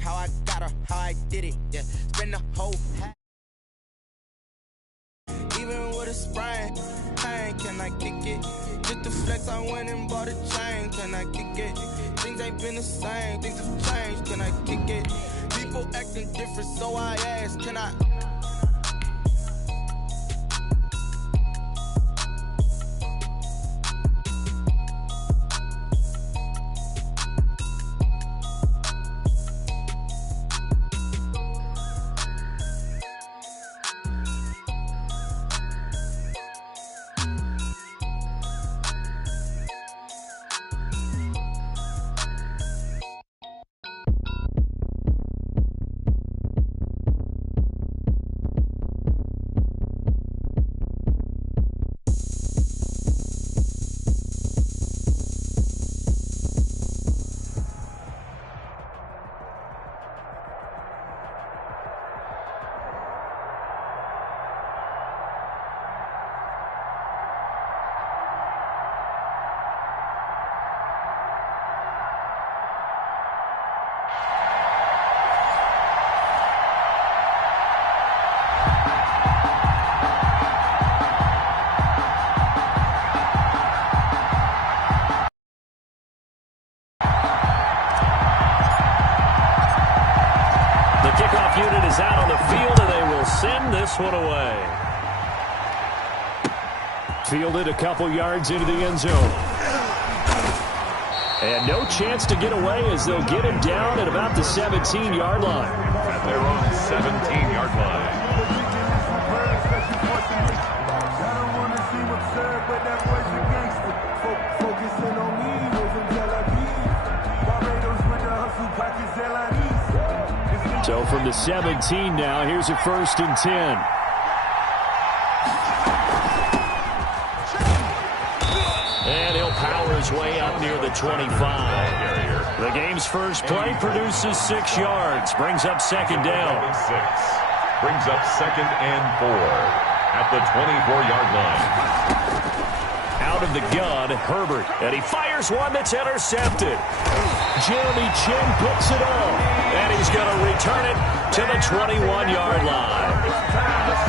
how I got her, how I did it, yeah. Spend the whole even with a sprain, pain, can I kick it? Just the flex, I went and bought a chain, can I kick it? Things ain't been the same, things have changed, can I kick it? People acting different, so I ask, can I? Unit is out on the field, and they will send this one away. Fielded a couple yards into the end zone. And no chance to get away as they'll get him down at about the 17-yard line. And they're on the 17-yard line. So from the 17 now, here's a 1st and 10. And he'll power his way up near the 25. The game's first play produces 6 yards. Brings up 2nd down. Brings up 2nd and 4 at the 24-yard line. Out of the gun, Herbert. And he fires one that's intercepted. Jeremy Chin picks it up. And he's going to return it to the 21-yard line.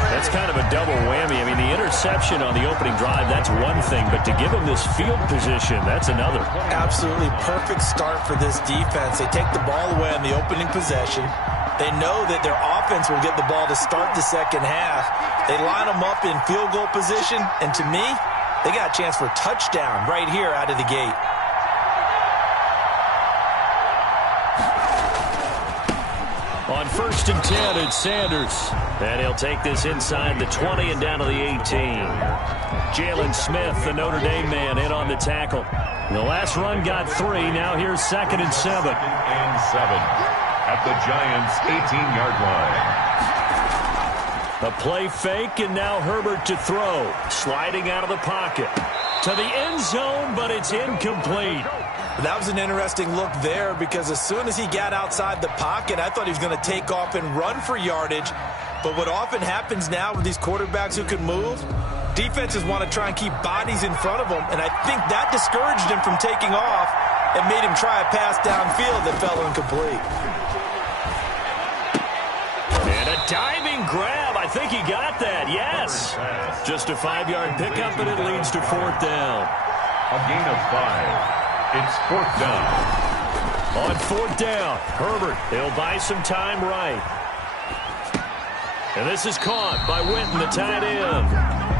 That's kind of a double whammy. I mean, the interception on the opening drive, that's one thing. But to give him this field position, that's another. Absolutely perfect start for this defense. They take the ball away on the opening possession. They know that their offense will get the ball to start the second half. They line them up in field goal position. And to me, they got a chance for a touchdown right here out of the gate. On 1st and 10, it's Sanders. And he'll take this inside the 20 and down to the 18. Jalen Smith, the Notre Dame man, in on the tackle. The last run got 3. Now here's 2nd and 7. 2nd and 7 at the Giants' 18-yard line. A play fake, and now Herbert to throw. Sliding out of the pocket. To the end zone, but it's incomplete. That was an interesting look there because as soon as he got outside the pocket, I thought he was going to take off and run for yardage. But what often happens now with these quarterbacks who can move, defenses want to try and keep bodies in front of them, and I think that discouraged him from taking off and made him try a pass downfield that fell incomplete. And a diving grab. I think he got that, yes. Just a 5-yard pickup, and it leads to 4th down. A gain of 5. It's 4th down. On 4th down, Herbert, he'll buy some time right. And this is caught by Witten, the tight end.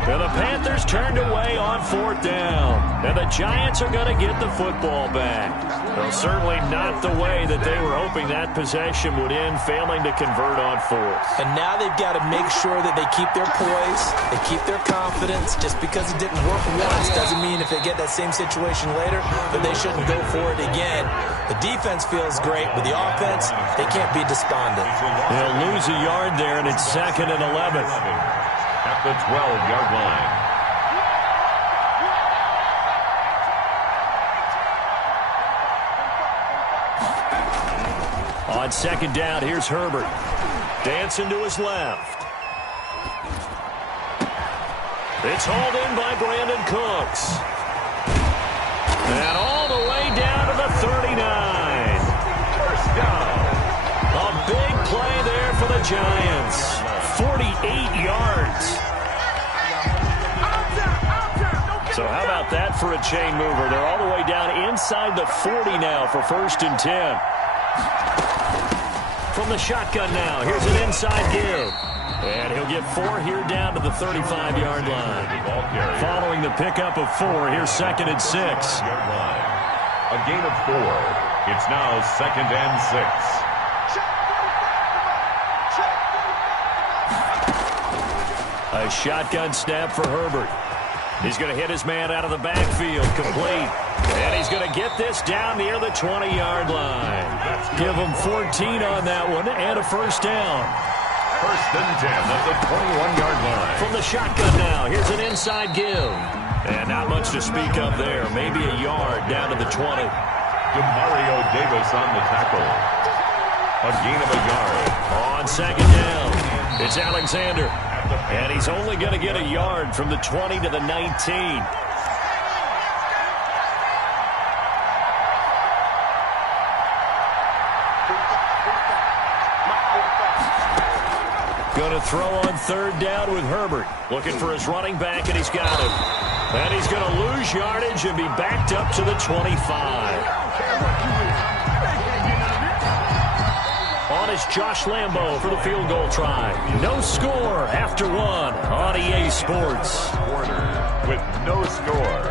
And the Panthers turned away on 4th down. And the Giants are going to get the football back. Well, certainly not the way that they were hoping that possession would end, failing to convert on 4th. And now they've got to make sure that they keep their poise, they keep their confidence. Just because it didn't work once doesn't mean if they get that same situation later that they shouldn't go for it again. The defense feels great, but the offense, they can't be despondent. They'll lose a yard there, and it's 2nd and 11. At the 12-yard line. On 2nd down, here's Herbert. Dancing to his left. It's hauled in by Brandon Cooks. And all the way down to the 39. First down. Giants. 48 yards. So how about that for a chain mover? They're all the way down inside the 40 now for 1st and 10. From the shotgun now, here's an inside give. And he'll get 4 here down to the 35-yard line. Following the pickup of 4, here's 2nd and 6. A gain of 4. It's now 2nd and 6. A shotgun snap for Herbert. He's going to hit his man out of the backfield, complete. And he's going to get this down near the 20-yard line. Give him 14 on that one and a 1st down. 1st and 10 at the 21-yard line. From the shotgun now, here's an inside give. And not much to speak of there. Maybe a yard down to the 20. Demario Davis on the tackle. A gain of a yard. On 2nd down, it's Alexander. And he's only going to get a yard from the 20 to the 19. Going to throw on 3rd down with Herbert. Looking for his running back, and he's got him. And he's going to lose yardage and be backed up to the 25. On is Josh Lambo for the field goal try. No score after 1 on EA Sports. Quarter with no score.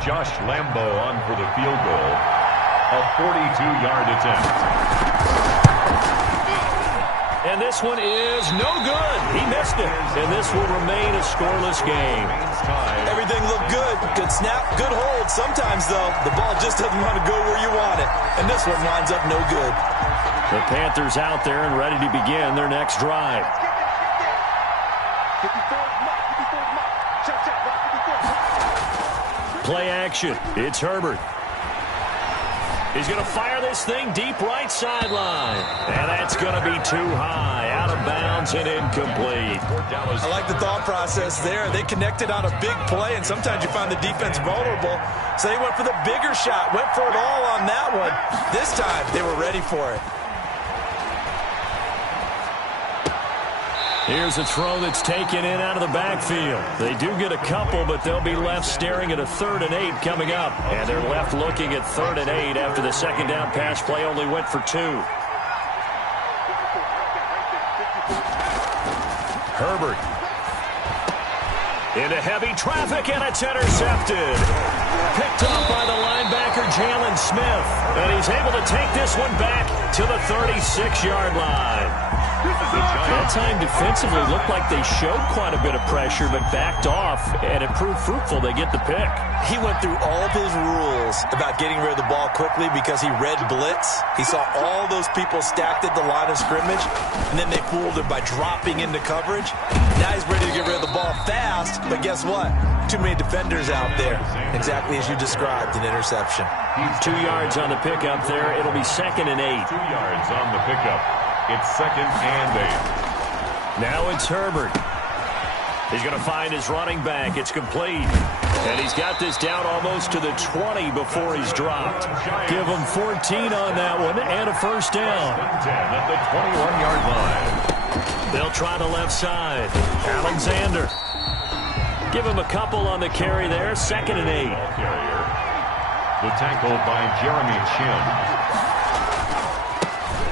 Josh Lambo on for the field goal. A 42-yard attempt. And this one is no good. He missed it. And this will remain a scoreless game. Everything looked good. Good snap, good hold. Sometimes, though, the ball just doesn't want to go where you want it. And this one winds up no good. The Panthers out there and ready to begin their next drive. Play action. It's Herbert. He's going to fire this thing deep right sideline. And that's going to be too high. Out of bounds and incomplete. I like the thought process there. They connected on a big play, and sometimes you find the defense vulnerable. So they went for the bigger shot, went for it all on that one. This time, they were ready for it. Here's a throw that's taken in out of the backfield. They do get a couple, but they'll be left staring at a 3rd and 8 coming up. And they're left looking at 3rd and 8 after the 2nd down pass play only went for 2. Herbert. Into heavy traffic, and it's intercepted. Picked up by the linebacker, Jalen Smith. And he's able to take this one back to the 36-yard line. That time defensively looked like they showed quite a bit of pressure but backed off, and it proved fruitful. They get the pick. He went through all of his rules about getting rid of the ball quickly because he read blitz. He saw all those people stacked at the line of scrimmage, and then they fooled him by dropping into coverage. Now he's ready to get rid of the ball fast, but guess what? Too many defenders out there. Exactly as you described, an interception. 2 yards on the pickup there. It'll be 2nd and 8. 2 yards on the pickup. It's 2nd and 8. Now it's Herbert. He's going to find his running back. It's complete. And he's got this down almost to the 20 before he's dropped. Give him 14 on that one and a 1st down. 10 at the 21-yard line. They'll try the left side. Alexander. Give him a couple on the carry there. 2nd and 8. The tackle by Jeremy Chin.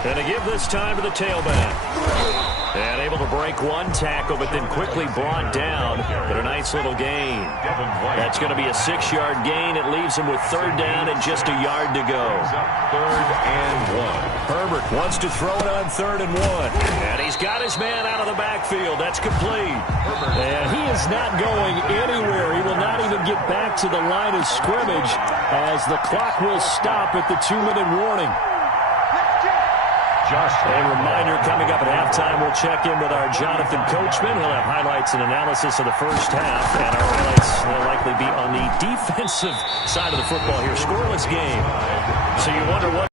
And to give this time to the tailback. And able to break one tackle, but then quickly brought down. But a nice little gain. That's going to be a 6-yard gain. It leaves him with 3rd down and just a yard to go. 3rd and 1. Herbert wants to throw it on 3rd and 1. And he's got his man out of the backfield. That's complete. And he is not going anywhere. He will not even get back to the line of scrimmage as the clock will stop at the 2-minute warning. A reminder coming up at halftime, we'll check in with our Jonathan Coachman. He'll have highlights and analysis of the first half, and our highlights will likely be on the defensive side of the football here. Scoreless game. So you wonder what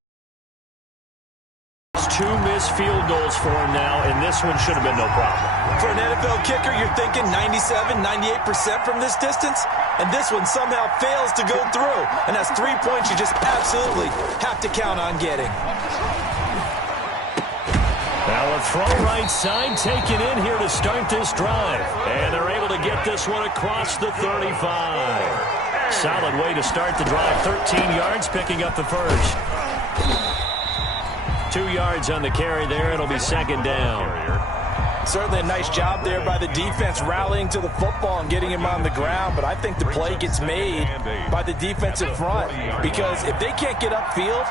2 missed field goals for him now, and this one should have been no problem. For an NFL kicker, you're thinking 97, 98% from this distance, and this one somehow fails to go through. And that's 3 points you just absolutely have to count on getting. Now a throw right side taken in here to start this drive. And they're able to get this one across the 35. Solid way to start the drive. 13 yards, picking up the first. 2 yards on the carry there. It'll be second down. Certainly a nice job there by the defense rallying to the football and getting him on the ground. But I think the play gets made by the defensive front. Because if they can't get upfield,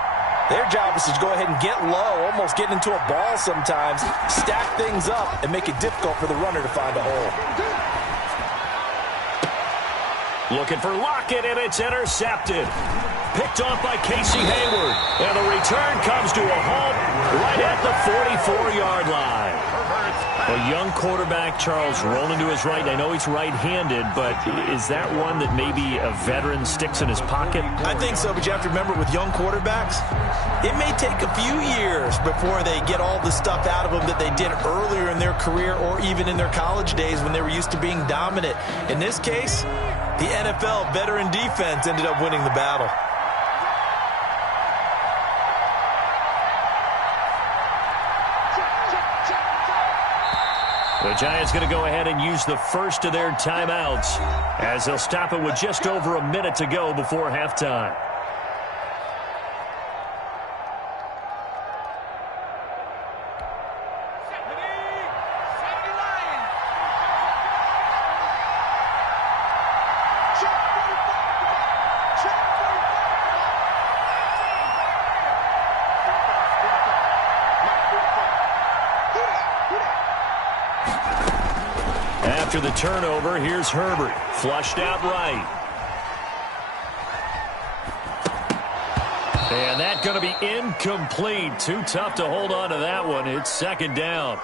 their job is to go ahead and get low, almost get into a ball sometimes, stack things up, and make it difficult for the runner to find a hole. Looking for Lockett, and it's intercepted. Picked off by Casey Hayward. And the return comes to a halt right at the 44-yard line. A young quarterback, Charles, rolling to his right. I know he's right-handed, but is that one that maybe a veteran sticks in his pocket? I think so, but you have to remember with young quarterbacks, it may take a few years before they get all the stuff out of them that they did earlier in their career or even in their college days when they were used to being dominant. In this case, the NFL veteran defense ended up winning the battle. The Giants going to go ahead and use the first of their timeouts as they'll stop it with just over a minute to go before halftime. After the turnover, here's Herbert. Flushed out right. And that's going to be incomplete. Too tough to hold on to that one. It's second down.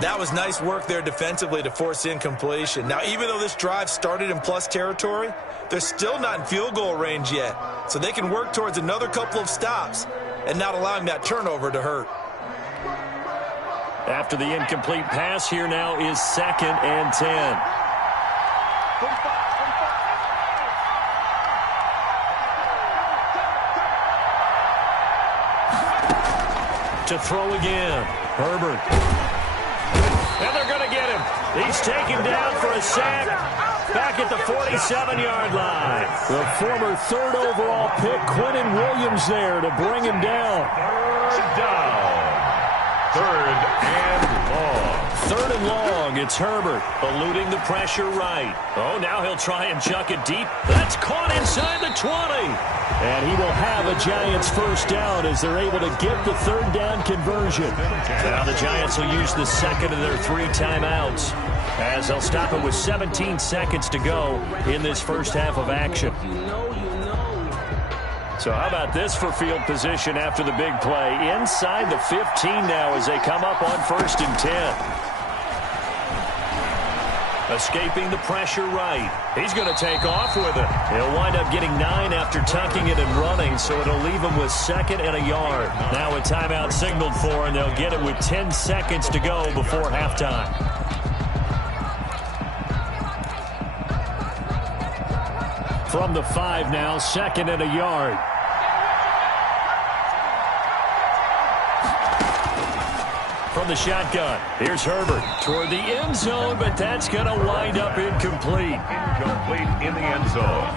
That was nice work there defensively to force incompletion. Now, even though this drive started in plus territory, they're still not in field goal range yet. So they can work towards another couple of stops and not allowing that turnover to hurt. After the incomplete pass, here now is 2nd and 10. To throw again, Herbert. And they're going to get him. He's taken down for a sack back at the 47-yard line. The former 3rd overall pick, Quentin Williams, there to bring him down. Third down. 3rd and long. 3rd and long. It's Herbert eluding the pressure right. Oh, now he'll try and chuck it deep. That's caught inside the 20. And he will have a Giants first down as they're able to get the 3rd down conversion. Now the Giants will use the second of their 3 timeouts as they'll stop it with 17 seconds to go in this first half of action. So how about this for field position after the big play? Inside the 15 now as they come up on 1st and 10. Escaping the pressure right. He's going to take off with it. He'll wind up getting 9 after tucking it and running, so it'll leave him with 2nd and a yard. Now a timeout signaled for, and they'll get it with 10 seconds to go before halftime. From the 5 now, 2nd and a yard. From the shotgun, here's Herbert toward the end zone, but that's going to wind up incomplete. Incomplete in the end zone.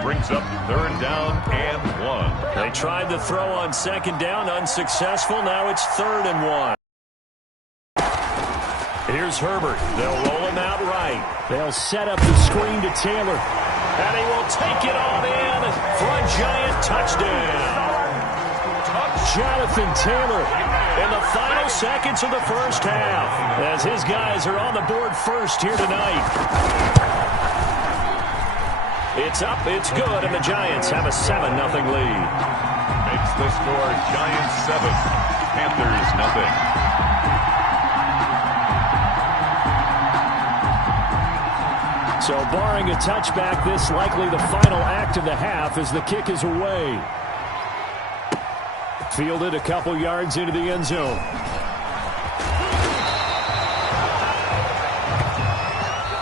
Brings up 3rd down and 1. They tried the throw on 2nd down, unsuccessful. Now it's 3rd and 1. Here's Herbert. They'll roll him out right. They'll set up the screen to Taylor. And he will take it on in for a Giant touchdown. Jonathan Taylor in the final seconds of the first half as his guys are on the board first here tonight. It's up, it's good, and the Giants have a 7-0 lead. Makes the score Giants 7, Panthers nothing. So barring a touchback, this likely the final act of the half as the kick is away. Fielded a couple yards into the end zone.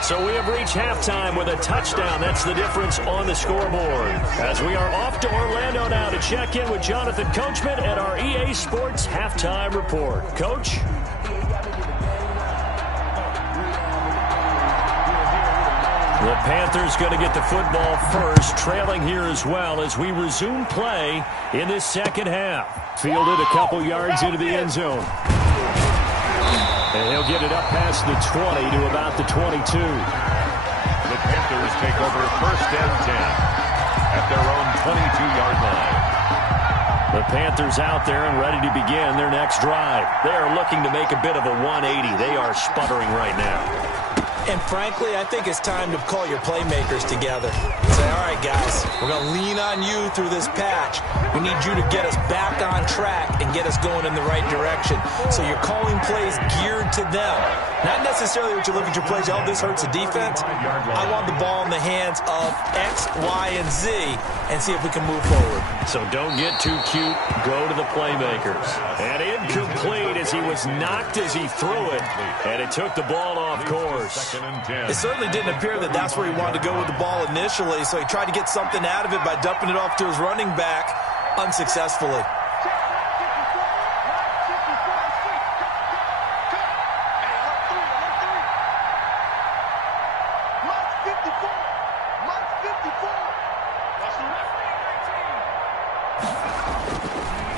So we have reached halftime with a touchdown. That's the difference on the scoreboard. As we are off to Orlando now to check in with Jonathan Coachman at our EA Sports Halftime Report. Coach? The Panthers going to get the football first, trailing here as well as we resume play in this second half. Fielded a couple yards into the end zone. And he'll get it up past the 20 to about the 22. The Panthers take over first and 10 at their own 22-yard line. The Panthers out there and ready to begin their next drive. They are looking to make a bit of a 180. They are sputtering right now. And frankly, I think it's time to call your playmakers together. Say, all right, guys, we're going to lean on you through this patch. We need you to get us back on track and get us going in the right direction. So you're calling plays geared to them. Not necessarily what you look at your plays, oh, this hurts the defense. I want the ball in the hands of X, Y, and Z and see if we can move forward. So don't get too cute. Go to the playmakers. And incomplete as he was knocked as he threw it. And it took the ball off course. It certainly didn't appear that that's where he wanted to go with the ball initially, so he tried to get something out of it by dumping it off to his running back unsuccessfully.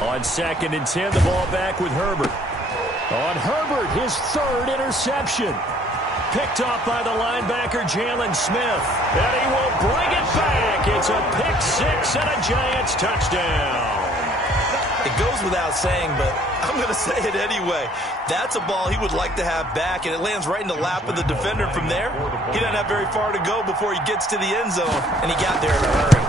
On 2nd and 10, the ball back with Herbert. On Herbert, his third interception. Picked off by the linebacker, Jalen Smith. And he will bring it back. It's a pick six and a Giants touchdown. It goes without saying, but I'm going to say it anyway. That's a ball he would like to have back, and it lands right in the lap of the defender from there. He doesn't have very far to go before he gets to the end zone, and he got there in a hurry.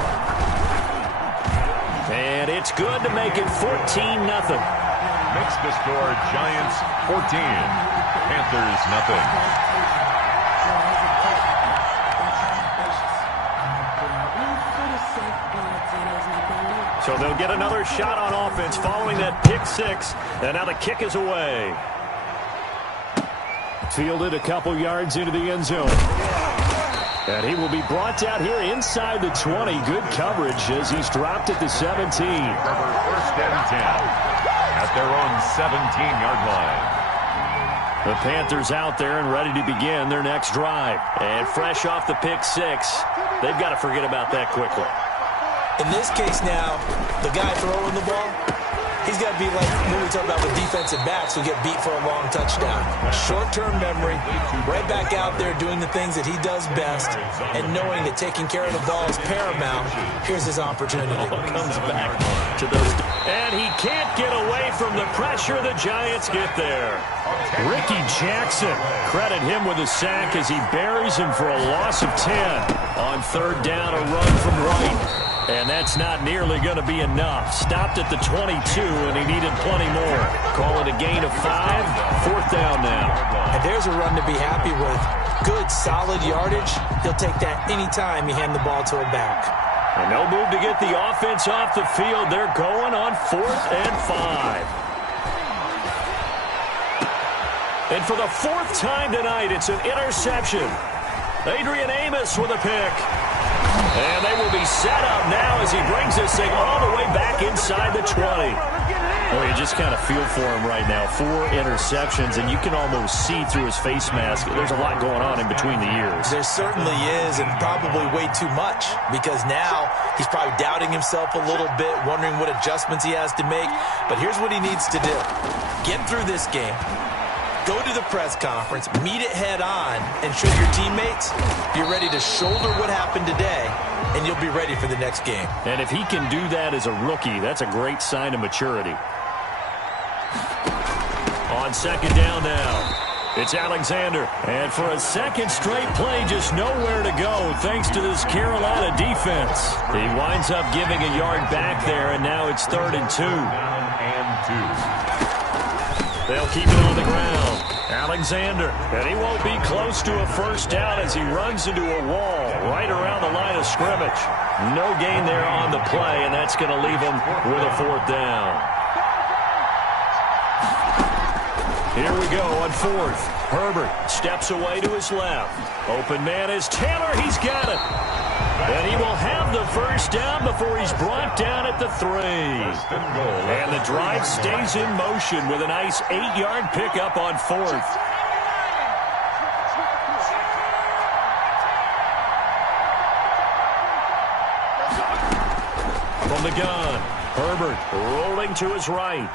And it's good to make it 14-0. Makes the score Giants 14, Panthers nothing. So they'll get another shot on offense following that pick six. And now the kick is away. Fielded a couple yards into the end zone. And he will be brought down here inside the 20. Good coverage as he's dropped at the 17. First and 10 at their own 17-yard line. The Panthers out there and ready to begin their next drive. And fresh off the pick six, they've got to forget about that quickly. In this case now, the guy throwing the ball, he's got to be like when we talk about with defensive backs who get beat for a long touchdown. Short-term memory, right back out there doing the things that he does best, and knowing that taking care of the ball is paramount. Here's his opportunity. Comes back to those. And he can't get away from the pressure. The Giants get there. Ricky Jackson, credit him with a sack as he buries him for a loss of 10. On 3rd down, a run from right. And that's not nearly going to be enough. Stopped at the 22, and he needed plenty more. Call it a gain of 5. 4th down now. And there's a run to be happy with. Good, solid yardage. He'll take that anytime you hand the ball to a back. And no move to get the offense off the field. They're going on 4th and 5. And for the 4th time tonight, it's an interception. Adrian Amos with a pick. And they will be set up now as he brings this thing all the way back inside the 20. Well, you just kind of feel for him right now. 4 interceptions, and you can almost see through his face mask. There's a lot going on in between the ears. There certainly is, and probably way too much, because now he's probably doubting himself a little bit, wondering what adjustments he has to make. But here's what he needs to do. Get through this game. Go to the press conference, meet it head on, and show your teammates you're ready to shoulder what happened today, and you'll be ready for the next game. And if he can do that as a rookie, that's a great sign of maturity. On 2nd down now, it's Alexander. And for a 2nd straight play, just nowhere to go thanks to this Carolina defense. He winds up giving a yard back there, and now it's 3rd and 2. They'll keep it on the ground. Alexander, and he won't be close to a 1st down as he runs into a wall right around the line of scrimmage. No gain there on the play, and that's going to leave him with a 4th down. Here we go on fourth. Herbert steps away to his left. Open man is Taylor. He's got it. And he will have the first down before he's brought down at the 3. And the drive stays in motion with a nice 8-yard pickup on fourth. From the gun, Herbert rolling to his right.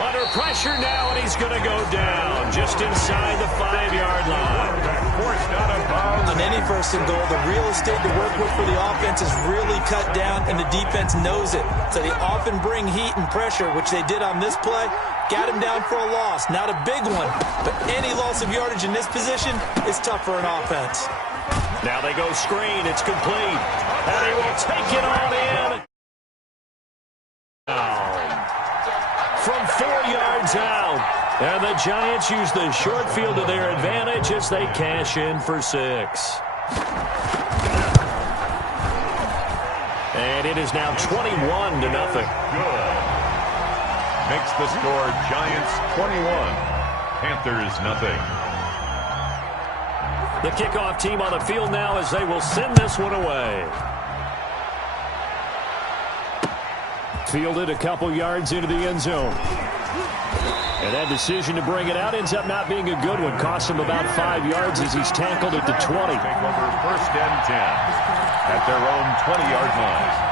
Under pressure now, and he's going to go down just inside the 5-yard line. Forced out of bounds. On any first and goal, the real estate to work with for the offense is really cut down, and the defense knows it. So they often bring heat and pressure, which they did on this play. Got him down for a loss. Not a big one, but any loss of yardage in this position is tough for an offense. Now they go screen. It's complete. And he will take it on in. From 4 yards out. And the Giants use the short field to their advantage as they cash in for 6. And it is now 21-0. Good. Makes the score Giants 21, Panthers nothing. The kickoff team on the field now as they will send this one away. Fielded a couple yards into the end zone. And that decision to bring it out ends up not being a good one. Costs him about 5 yards as he's tackled at the 20. Take over first and 10 at their own 20-yard line.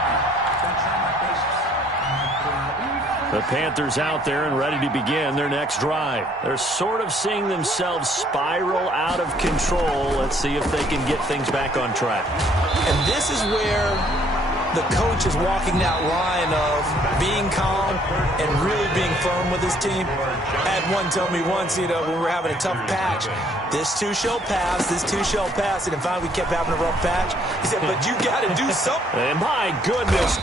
The Panthers out there and ready to begin their next drive. They're sort of seeing themselves spiral out of control. Let's see if they can get things back on track. And this is where the coach is walking that line of being calm and really being firm with his team. I had one tell me once, when we were having a tough patch, this too shall pass, this too shall pass. And finally we kept having a rough patch. He said, but you got to do something. And my goodness.